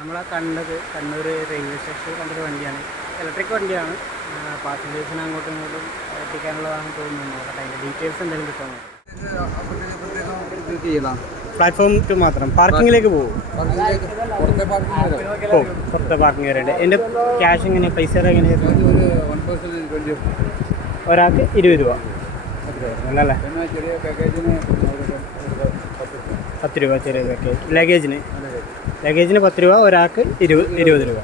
നമ്മളെ കണ്ടത് കണ്ണൂർ റെയിൽവേ സ്റ്റേഷനിൽ കണ്ടൊരു വണ്ടിയാണ്. ഇലക്ട്രിക് വണ്ടിയാണ്. പാസഞ്ചേഴ്സിന് അങ്ങോട്ടും ഇങ്ങോട്ടും എത്തിക്കാനുള്ളതാണെന്ന് തോന്നുന്നു നോക്കട്ടെ അതിന്റെ ഡീറ്റെയിൽസ് എന്തെങ്കിലും കിട്ടുമോ പ്ലാറ്റ്ഫോം ടു മാത്രം. പാർക്കിങ്ങിലേക്ക് പോകും പുറത്തെ പാർക്കിംഗ് വരെയുണ്ട് എന്റെ ക്യാഷ് എങ്ങനെയാണ് പൈസ എങ്ങനെയായിരുന്നു ഒരാൾക്ക് ഇരുപത് രൂപ. അല്ലേ പത്ത് രൂപ ചെറിയ പാക്കേജ് ലഗേജിന് ലഗേജിന് പത്ത് രൂപ ഒരാൾക്ക് ഇരുപത് ഇരുപത് രൂപ.